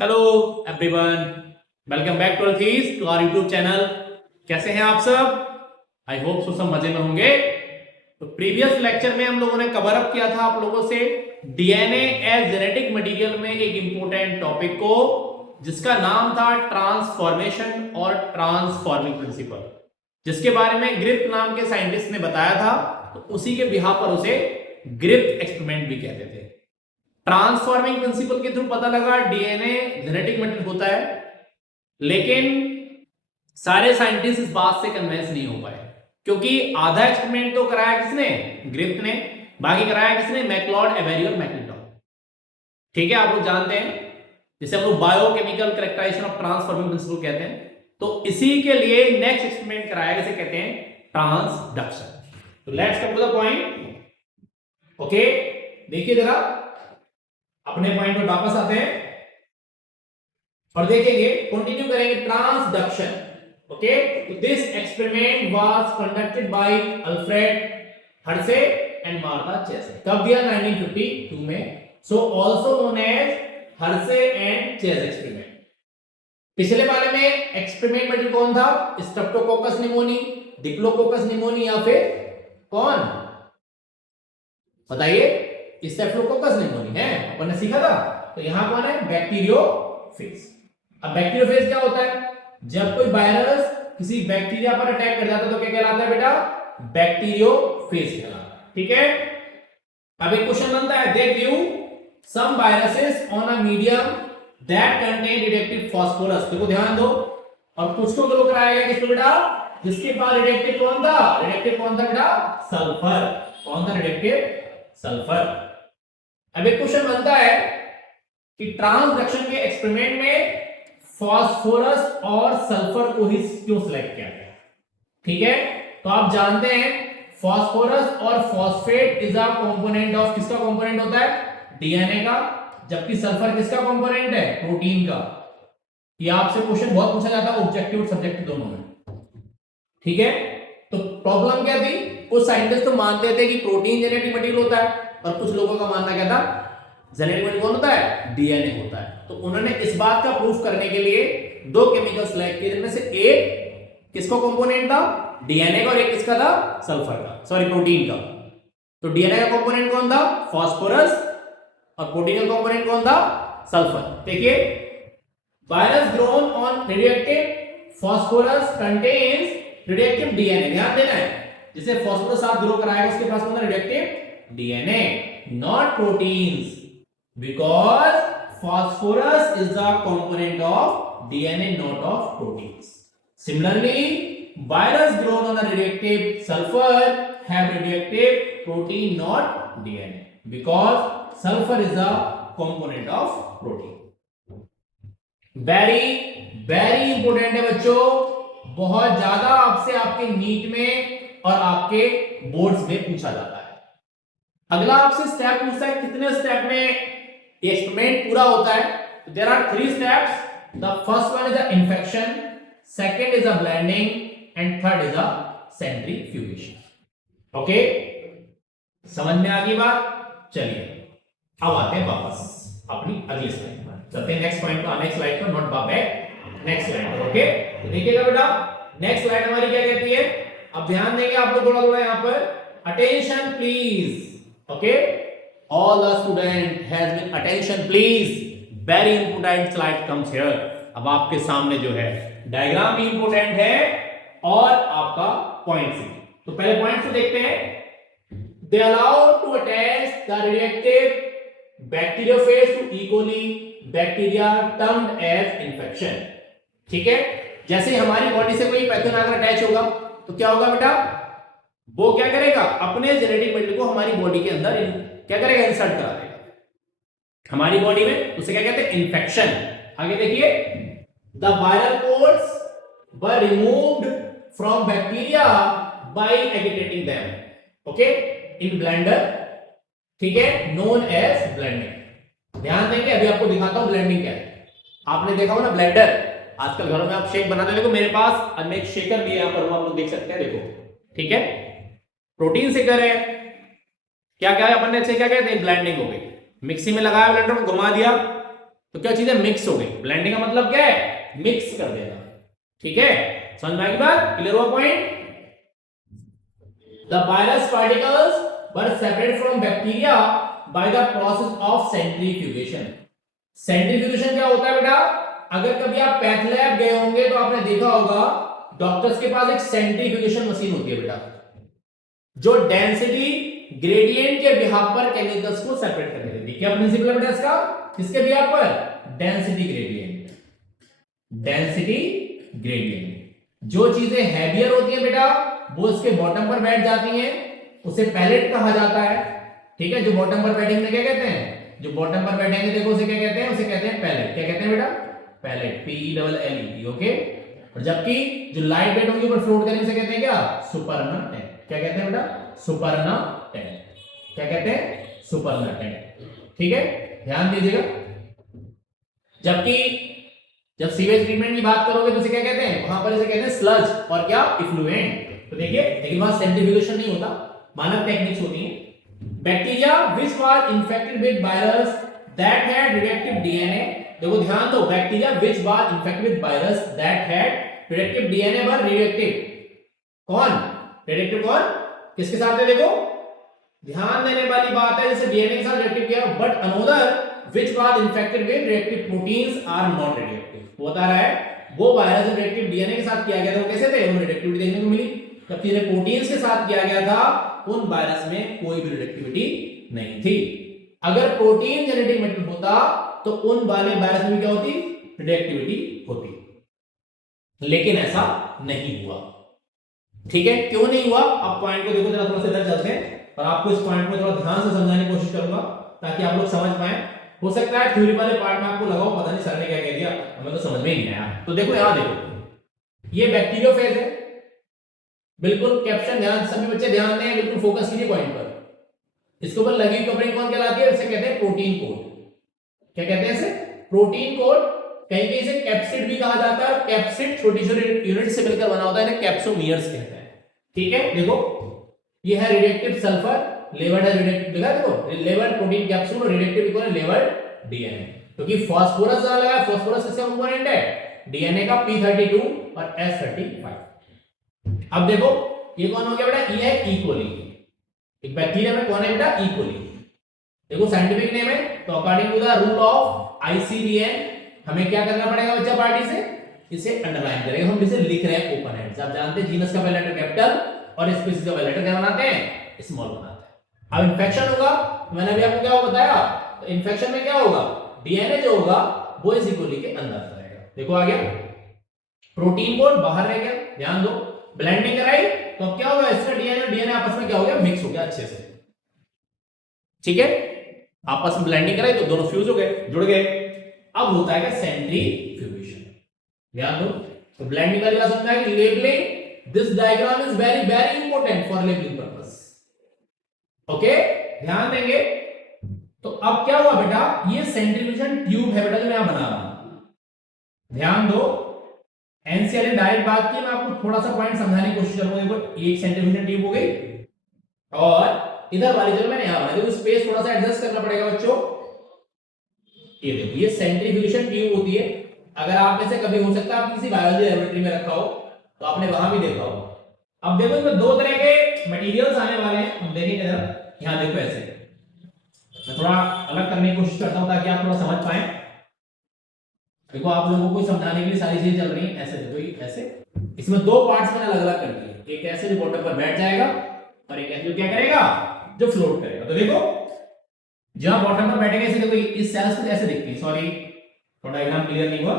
Hello everyone, welcome back to earthies to our YouTube channel. कैसे हैं आप सब? आई होप सो सब मजे में होंगे। तो प्रीवियस लेक्चर में हम लोगों ने कवर अप किया था आप लोगों से डीएनए एज जेनेटिक मटेरियल में एक इंपॉर्टेंट टॉपिक को, जिसका नाम था ट्रांसफॉर्मेशन और ट्रांसफॉर्मिंग प्रिंसिपल, जिसके बारे में ग्रिफ्थ नाम के साइंटिस्ट ने बताया था। तो उसी के बिहाफ पर उसे ग्रिफ्थ एक्सपेरिमेंट भी कहते थे। ट्रांसफॉर्मिंग प्रिंसिपल के थ्रू पता लगा डीएनए जेनेटिक मटेरियल होता है, लेकिन सारे साइंटिस्ट इस बात से कन्विंस नहीं हो पाए, क्योंकि आधा एक्सपेरिमेंट तो कराया किसने? ग्रिफ्थ ने। बाकी कराया किसने? मैकलॉड, एवेरी और मैकलिंटॉक। ठीक है, आप लोग जानते हैं, जिसे हम लोग biochemical characterization of transforming principle कहते हैं। तो इसी के लिए नेक्स्ट एक्सपेरिमेंट कराया, जिसे कहते हैं ट्रांसडक्शन। तो let's come to the point. Okay, देखिए जरा, अपने पॉइंट पर वापस आते हैं और देखेंगे, कंटिन्यू करेंगे ट्रांसडक्शन। ओके, तो this experiment was conducted by Alfred Hershey and Martha Chase. कब दिया? 1952 में। So also known as Hershey and Chase experiment. पिछले वाले में एक्सपेरिमेंट मटेरियल कौन था? स्ट्रेप्टोकोकस निमोनी, डिप्लोकोकस निमोनी, या फिर कौन बताइए? स्टेफिलोकोकस निमोनी है, अपन ने सीखा था। तो यहां कौन है? बैक्टीरियोफेज। अब बैक्टीरियोफेज क्या होता है? जब कोई वायरस किसी बैक्टीरिया पर अटैक कर जाता है तो क्या कहलाता है बेटा? बैक्टीरियोफेज कहलाता है। ठीक है, अब एक क्वेश्चन बनता है, they give some viruses on a medium that contain reactive phosphorus. देखो ध्यान दो, और कुछ तो ग्रो कराया गया किसको बेटा? जिसके पास रिएक्टिव कौन था? रिएक्टिव कौन था बेटा? सल्फर। कौन था रिएक्टिव? सल्फर। अब एक क्वेश्चन बनता है कि ट्रांसडक्शन के एक्सपेरिमेंट में फास्फोरस और सल्फर को ही क्यों सिलेक्ट किया गया? ठीक है, तो आप जानते हैं फास्फोरस और phosphate is a component of, किसका कंपोनेंट होता है? डीएनए का। जबकि सल्फर किसका कंपोनेंट है? प्रोटीन का। ये आपसे क्वेश्चन बहुत पूछा जाता है ऑब्जेक्टिव और सब्जेक्टिव दोनों में। ठीक है, तो प्रॉब्लम क्या थी? कुछ साइंटिस्ट तो मानते थे कि प्रोटीन जेनेटिक मटेरियल होता है, और कुछ लोगों का मानना क्या था? जेनेटिक मटेरियल कौन होता है? डीएनए होता है। तो उन्होंने इस बात का प्रूफ करने के लिए दो केमिकल सिलेक्ट किए, जिनमें से एक किसको कंपोनेंट था? डीएनए का, और एक किसका था? सल्फर का, सॉरी प्रोटीन का। तो डीएनए का कंपोनेंट कौन था? फास्फोरस, और प्रोटीन का कंपोनेंट कौन था? सल्फर। देखिए, virus grown on radioactive phosphorus contains radioactive DNA. ध्यान देना है, जिसे फास्फोरस साथ ग्रो कराएगा उसके पास कौन है? Radioactive DNA, not proteins, because phosphorus is the component of DNA, not of proteins. Similarly, virus grown on a radioactive sulfur have radioactive protein, not DNA, because sulfur is a component of protein. Very very important है बच्चों, बहुत ज्यादा आपसे आपके NEET में और आपके boards में पूछा जाता है। अगला आपसे स्टेप पूछता है, कितने स्टेप में ये एक्सपेरिमेंट पूरा होता है? There are 3 steps. The first one is the infection, second is the blending, and third is the centrifugation. Okay, समझ में आ गई बात? चलिए अब आते हैं वापस अपनी अगली स्लाइड पर। चलते हैं नेक्स्ट पॉइंट पर, नेक्स्ट स्लाइड पर, नॉट बैक, नेक्स्ट स्लाइड पर। ओके, तो देखिएगा बेटा, नेक्स्ट स्लाइड हमारी क्या कहती है? अब ध्यान देंगे आप लोग थोड़ा थोड़ा यहां पर, attention please. Okay, all the student has been attention please, very important slide comes here। अब आपके सामने जो है डायग्राम भी इंपोर्टेंट है और आपका पॉइंट भी। तो पहले पॉइंट से देखते हैं। they allow to attach the reactive bacteriophage to E. coli bacteria termed as infection। ठीक है, जैसे ही हमारी बॉडी से कोई पैथोजन अगर अटैच होगा तो क्या होगा बेटा? वो क्या करेगा? अपने जेनेटिक मटेरियल को हमारी बॉडी के अंदर क्या करेगा? इंसर्ट करा देगा हमारी बॉडी में। उसे क्या कहते हैं? इन्फेक्शन। आगे देखिए, the viral coats were removed from bacteria by agitating them, okay, in blender. ठीक है, नोन एज ब्लेंडिंग। ध्यान देंगे, अभी आपको दिखाता हूं ब्लेंडिंग क्या है। आपने देखा हो ना ब्लेंडर, आजकल घरों में आप शेक बनाते हैं। देखो मेरे पास अब एक शेकर भी है यहां पर, आप लोग देख सकते हैं। देखो, ठीक है, प्रोटीन शेकर है। क्या क्या है? अपन ने क्या कहते हैं? ब्लेंडिंग हो गई। मिक्सी में लगाया, ब्लेंडर को घुमा दिया, तो क्या चीजें मिक्स हो गई। ब्लेंडिंग का मतलब क्या है, मिक्स कर देना। ठीक है, समझ में आई बात, क्लियर हुआ point. The virus particles were separated from bacteria by the process of centrifugation. Centrifugation क्या होता है बेटा, अगर कभी आप पैथ लैब गए होंगे तो आपने देखा होगा डॉक्टर्स के पास एक सेंट्रीफ्यूगेशन मशीन होती है बेटा, जो डेंसिटी ग्रेडियंट के बिहाफ पर केमिकल्स को सेपरेट करके देती है। क्या प्रिंसिपल है बेटा इसका, किसके बिहाफ पर, डेंसिटी ग्रेडियंट। डेंसिटी ग्रेडियंट, जो चीजें हैवियर होती है बेटा वो इसके बॉटम पर बैठ जाती हैं, उसे पैलेट कहा जाता है। ठीक है, जो बॉटम पर बैठेंगे क्या कहते हैं, जो बॉटम पर बैठेंगे देखो उसे क्या कहते हैं, उसे कहते हैं पैलेट। क्या कहते हैं बेटा, पैलेट, PELLET। ओके, और जबकि जो लाइट वेट होंगे ऊपर फ्लोट करेंगे उसे कहते हैं क्या, सुपरनाटेंट। क्या कहते हैं बेटा, सुपरनाटेंट। क्या कहते हैं, सुपरनाटेंट। ठीक है, ध्यान दीजिएगा। जबकि जब सीवेज ट्रीटमेंट की बात करोगे तो इसे क्या कहते हैं, वहां पर इसे कहते हैं स्लज और क्या, इफ्लुएंट। तो देखिए, लेकिन वहां सेंट्रीफ्यूगेशन नहीं होता, मानव टेक्निक्स होती हैं। Bacteria which was infected with virus that had reactive DNA. देखो ध्यान दो, bacteria which was infected with virus that had reactive DNA were reactive. कौन रिएक्टिव, कौन किसके साथ है, देखो ध्यान देने वाली बात है, जैसे डीएनए के साथ रिएक्टिव किया, but another which was infected with reactive proteins are not reactive. वो बता रहा है वो वायरस जो रिएक्टिव डीएनए के साथ किया गया था वो कैसे थे, उनमें रिएक्टिविटी देखने को मिली, जबकि जो प्रोटीन्स के साथ किया गया था उन वायरस में कोई भी रिएक्टिविटी नहीं थी। अगर प्रोटीन जेनेटिक मेथड होता तो उन वाले वायरस में क्या होती, रिएक्टिविटी होती, लेकिन ऐसा नहीं हुआ। ठीक है, क्यों नहीं हुआ, अब पॉइंट को देखो जरा, थोड़ा सा इधर चलते हैं और आपको इस पॉइंट को थोड़ा ध्यान से समझाने की कोशिश करूंगा ताकि आप लोग समझ पाए। हो सकता है थ्योरी वाले पार्ट में आपको लगाओ पता नहीं सर ने क्या कह दिया, हमें तो समझ में ही नहीं आया। तो देखो यहां देखो, ये बैक्टीरियोफेज है, बिल्कुल कैप्शन ध्यान, सभी बच्चे ध्यान दें, बिल्कुल फोकस कीजिए पॉइंट पर। इसके ऊपर लगी कवरिंग कौन कहलाती है, इसे कहते हैं प्रोटीन कोट। क्या कहते हैं इसे, प्रोटीन कोट। कहीं कहीं इसे कैप्सिड भी कहा जाता है, कैप्सिड छोटी छोटी यूनिट से मिलकर बना होता है, इन्हें कैप्सोमियर्स कहते हैं। ठीक है, देखो ये है रिएक्टिव सल्फर, लेवर्ड है रिएक्टिव, देखा देखो लेवर्ड प्रोटीन कैप्सूल और रिएक्टिव इक्वल लेवर्ड डीएनए, क्योंकि फास्फोरस जहां लगा है, फास्फोरस इसका कंपोनेंट है, डीएनए का P32 और S35। अब देखो ये कौन हो गया बेटा, ये है ई कोली। एक बैक्टीरिया में कौन है बेटा, ई कोली। देखो साइंटिफिक नेम है, तो according to the rule of ICDN हमें क्या करना पड़ेगा बच्चा, पार्टी से इसे अंडरलाइन करेंगे। हम इसे लिख रहे हैं ओपन हेड्स। आप जानते हैं जीनस का पहला लेटर कैपिटल और स्पीशीज का पहला लेटर क्या बनाते हैं, स्मॉल बनाते हैं। अब इन्फेक्शन होगा, मैंने अभी आपको क्या बताया, तो इन्फेक्शन में क्या होगा, डीएनए जो होगा वो इस ई कोली के अंदर रहेगा। देखो आ गया, प्रोटीन कोड बाहर रह गया, ध्यान दो। ब्लेंडिंग कराई तो अब क्या होगा, इसका डीएनए आपस में क्या हो गया, मिक्स हो गया अच्छे से। ठीक है, आपस में ब्लेंडिंग कराई तो दोनों फ्यूज हो गए, जुड़ गए। अब होता है सेंट्रीफ्यूगेशन, ध्यान दो। तो ब्लेंडिंग वाली बात समझना है कि labelling, this diagram is very very important for labelling purpose. Okay, ध्यान देंगे। तो अब क्या हुआ बेटा, ये सेंट्रीफ्यूगेशन ट्यूब है बेटा जो मैं बना रहा हूं, ध्यान दो। एनसीएल ने डायरेक्ट बात की, मैं आपको थोड़ा सा पॉइंट समझाने की कोशिश करूंगा। देखो एक सेंट्रीफ्यूगेशन ट्यूब हो गई और इधर वाली जगह मैंने यहां बनाई, देखो स्पेस थोड़ा सा एडजस्ट करना पड़ेगा बच्चों। ये देखो ये सेंट्रीफ्यूगेशन ट्यूब होती है। अगर आप में से कभी हो सकता है आप किसी बायोलॉजी लैबोरेटरी में रखा हो तो आपने वहां भी देखा हो। अब देखो इसमें दो तरह के मटेरियल्स आने वाले हैं, हम देखेंगे जरा। यहां देखो ऐसे, मैं थोड़ा अलग करने की कोशिश करता हूं ताकि आप थोड़ा समझ पाए। देखो आप लोगों को समझाने के लिए सारी चीजें चल रही हैं, ऐसे देखो ये ऐसे। इसमें दो पार्ट्स मैंने अलग अलग कर दिए, एक ऐसे जो बॉटम पर बैठ जाएगा और एक ऐसे जो क्या करेगा, जो फ्लोट करेगा। तो देखो जहां बॉटम पर बैठेगा ऐसे, देखो इस सेल्स को ऐसे दिखती है, सॉरी थोड़ा डायग्राम क्लियर नहीं हुआ,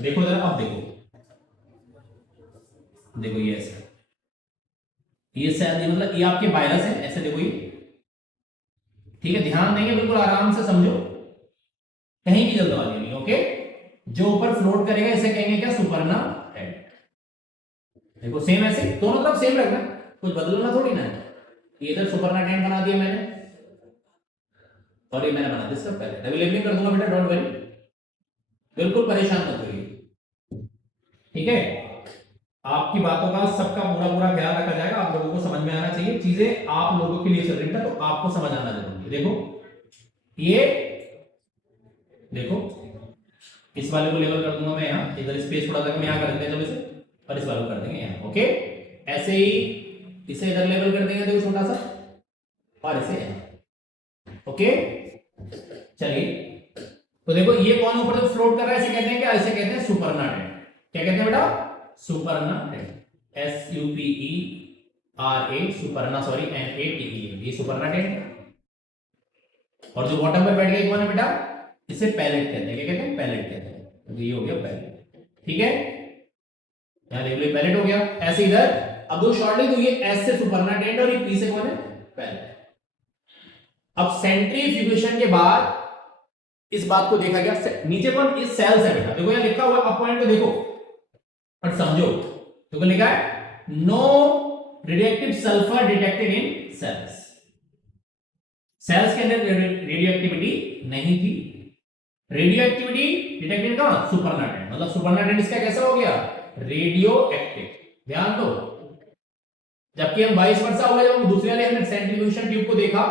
देखो जरा, अब देखो देखो ये ऐसे, ये सेल मतलब ये आपके वायरस है, ऐसे देखो ये। ठीक है, ध्यान देंगे, बिल्कुल आराम से समझो, कहीं की जल्दबाजी नहीं। ओके, जो ऊपर फ्लोट करेगा इसे कहेंगे क्या, सुपरना हेड। देखो सेम ऐसे, दोनों तरफ सेम रखना, कुछ बदलना थोड़ी ना है। इधर सुपरना टेंट बना दिया मैंने, और ये मैंने बना दिया सब पहले, अभी लेबलिंग कर दूंगा बेटा, डोंट वरी, बिल्कुल परेशान मत होइए। ठीक है, आपकी बातों का सबका पूरा पूरा ख्याल रखा जाएगा, आप लोगों को समझ में आना चाहिए, चीजें आप लोगों के लिए चल रही है तो आपको समझ आना जरूरी है। देखो ये देखो इस वाले को लेवल कर दूंगा मैं यहाँ, इधर स्पेस थोड़ा सा मैं यहाँ कर देते हैं जब इसे, और इस वाले को कर देंगे यहाँ। ओके, ऐसे ही इसे इधर लेवल कर देंगे, देखो छोटा सा, और इसे यहाँ। ओके चलिए, तो देखो ये कौन ऊपर तक फ्लोट कर रहा है, इसे कहते हैं क्या, इसे कहते हैं सुपरनाटेंट। क्या कहते हैं बेटा, सुपरनाटेंट, SUPERA, सुपरना, सॉरी NATE, ये सुपरनाटेंट। और जो बॉटम पे बैठ गया कौन है बेटा, इसे पैलेट कहते हैं। क्या कहते हैं, पैलेट कहते हैं। तो ये हो गया पैलेट, ठीक है, यहां देख लो पैलेट हो गया। ऐसे इधर अब दो शॉर्टली, तो ये S से सुपरनाटेंट और ये P से कौन है, पैलेट। अब सेंट्रीफ्यूगेशन के बाद इस बात को देखा गया, नीचे कौन, इस सेल्स है बेटा, देखो यहां लिखा हुआ, अब पॉइंट को देखो और समझो। देखो लिखा है no radioactive sulphur detected in cells. Cells के अंदर रेडियो एक्टिविटी नहीं थी। रेडियो एक्टिविटी डिटेक्टेड कहां, सुपरनाटेंट, मतलब सुपरनाटेंट इसका कैसा हो गया, रेडियो एक्टिव। ध्यान दो, जबकि हम 22 वर्षा हो गया जब हम दूसरे वाले हमने सेंट्रीफ्यूगेशन ट्यूब को देखा,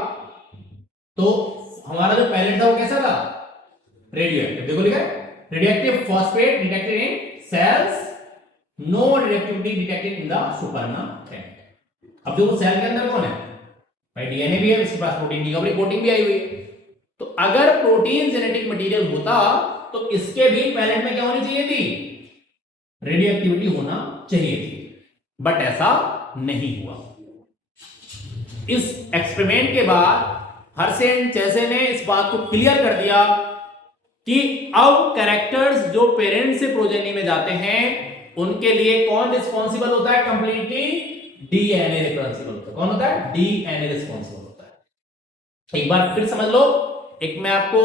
तो हमारा जो पैलेट था वो कैसा था, रेडियो एक्टिव। देखो लिखा है radioactive phosphate detected in cells, no radioactivity detected in the supernatant. अब देखो सेल के अंदर कौन है भाई, डीएनए भी है, इसके पास प्रोटीन की कोटिंग भी आई हुई है। तो अगर प्रोटीन जेनेटिक मटेरियल होता तो इसके भी पैलेट में क्या होनी चाहिए थी, रेडियो एक्टिविटी होना चाहिए थी, बट ऐसा नहीं हुआ। इस एक्सपेरिमेंट के बाद हर्षेन चेसे ने इस बात को क्लियर कर दिया कि अब कैरेक्टर्स जो पेरेंट्स से प्रोजेनी में जाते हैं उनके लिए कौन रिस्पॉन्सिबल होता है, कंप्लीटली डीएनए रिस्पॉन्सिबल होता है। कौन होता है, डीएनए रिस्पॉन्सिबल होता है। एक बार फिर समझ लो, एक मैं आपको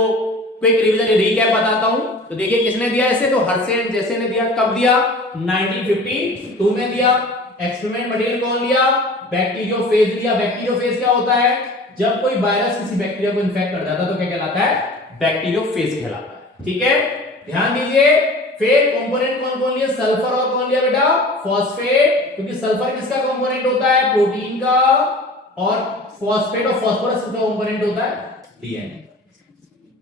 क्विक रिवीजन रीकैप बताता हूं। तो देखिए किसने दिया इसे, तो हर्षेन चेसे ने दिया। कब दिया, 1952 में दिया। एक्सपेरिमेंट मटेरियल कौन लिया, बैक्टीरियोफेज लिया। बैक्टीरियोफेज क्या होता है, जब कोई वायरस किसी बैक्टीरिया को इन्फेक्ट कर जाता है तो क्या कहलाता है, बैक्टीरियोफेज कहलाता है। ठीक है, ध्यान दीजिए। फिर कंपोनेंट कौन कौन लिया, सल्फर और कौन लिया बेटा, फॉस्फेट, क्योंकि सल्फर किसका कंपोनेंट होता है, प्रोटीन का, और फॉस्फेट और फास्फोरस किसका कंपोनेंट होता है, डीएनए।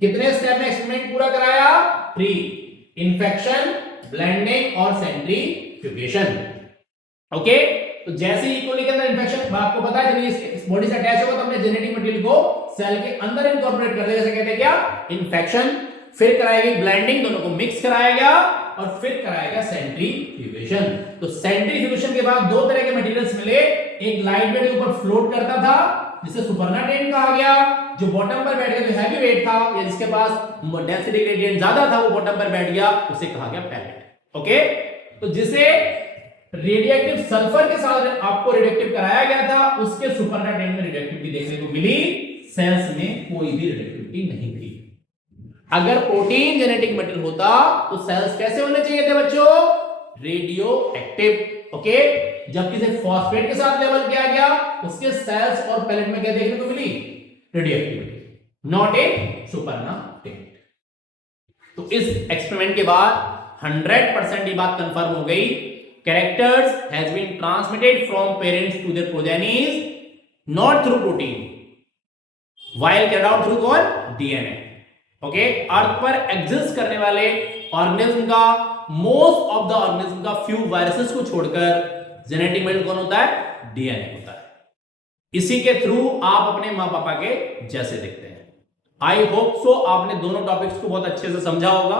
कितने स्टेप में एक्सपेरिमेंट पूरा कराया, 3, इन्फेक्शन, ब्लेंडिंग और सेंट्रीफ्यूगेशन। ओके, तो जैसे ही इकोली के अंदर इन्फेक्शन, आपको पता है जब ये इस बॉडी से अटैच होगा तो अपने जेनेटिक मटेरियल को सेल के अंदर इनकॉर्पोरेट कर देगा, जैसे कहते हैं क्या, इन्फेक्शन। फिर कराया गया ब्लेंडिंग, दोनों को मिक्स कराया गया, और फिर कराया गया सेंट्रीफ्यूगेशन। तो सेंट्रीफ्यूगेशन के बाद दो तरह के मटेरियल्स मिले, एक लाइट वेट के ऊपर फ्लोट करता था जिसे सुपरनाटेंट कहा गया, जो बॉटम पर बैठ गया जो हैवी वेट था या जिसके पास डेंसिटी ग्रेडियंट ज्यादा था वो बॉटम पर बैठ गया, उसे कहा गया पैलेट। ओके, तो जिसे रेडियोएक्टिव सल्फर के साथ आपको रेडियोएक्टिव कराया गया था उसके सुपरनाटेंट में रेडियोएक्टिविटी देखने को मिली, सेल्स में कोई भी रेडियोएक्टिविटी नहीं मिली। अगर प्रोटीन जेनेटिक मटेरियल होता तो सेल्स कैसे होने चाहिए थे बच्चों, रेडियो एक्टिव। ओके, जबकि सिर्फ फॉस्फेट के साथ लेवल किया गया, उसके सेल्स और पैलेट में क्या देखने को मिली, रेडियो एक्टिविटी, नॉट ए सुपरनाटेंट। तो इस एक्सपेरिमेंट के बाद 100% ये बात कंफर्म हो गई, characters has been transmitted from parents to their progenies not through protein, while carried out through कौन, डीएनए। ओके, अर्थ पर एग्जिस्ट करने वाले ऑर्गेनिज्म का, मोस्ट ऑफ द ऑर्गेनिज्म का, फ्यू वायरसेस को छोड़कर जेनेटिक मटेरियल कौन होता है, डीएनए होता है। इसी के थ्रू आप अपने मां पापा के जैसे दिखते हैं। आई होप सो आपने दोनों टॉपिक्स को बहुत अच्छे से समझा होगा।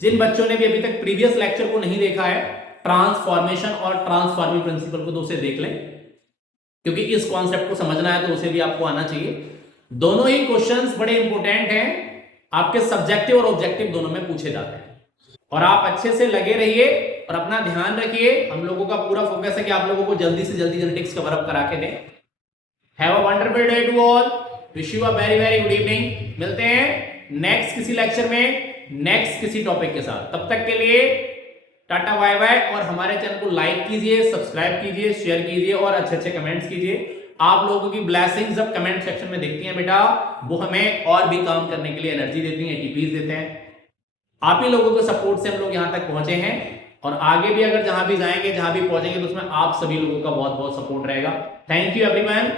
जिन बच्चों ने भी अभी तक प्रीवियस लेक्चर को नहीं देखा है, ट्रांसफॉर्मेशन और ट्रांसफॉर्मिंग प्रिंसिपल को तो उसे देख लें, क्योंकि इस कॉन्सेप्ट को समझना है तो उसे भी आपको आना चाहिए। दोनों ही क्वेश्चंस बड़े इंपॉर्टेंट हैं, आपके सब्जेक्टिव और ऑब्जेक्टिव दोनों में पूछे जाते हैं। और आप अच्छे से लगे रहिए और अपना ध्यान रखिए। हम लोगों का पूरा फोकस है कि आप लोगों को जल्दी से जल्दी जेनेटिक्स कवर अप करा के दें। Have a wonderful day to all, wish you a very very good evening. मिलते हैं नेक्स्ट किसी लेक्चर में, नेक्स्ट किसी टॉपिक के साथ। तब तक के लिए टाटा बाय बाय, और हमारे चैनल को लाइक कीजिए, सब्सक्राइब कीजिए, शेयर कीजिए और अच्छे अच्छे कमेंट्स कीजिए। आप लोगों की ब्लेसिंग्स जब कमेंट सेक्शन में दिखती हैं बेटा, वो हमें और भी काम करने के लिए एनर्जी देती हैं, एटीपीज देते हैं। आप ही लोगों के सपोर्ट से हम लोग यहाँ तक पहुंचे हैं, और आगे भी अगर जहां भी जाएंगे, जहां भी पहुंचेंगे, तो उसमें आप सभी लोगों का बहुत बहुत सपोर्ट रहेगा। Thank you everyone.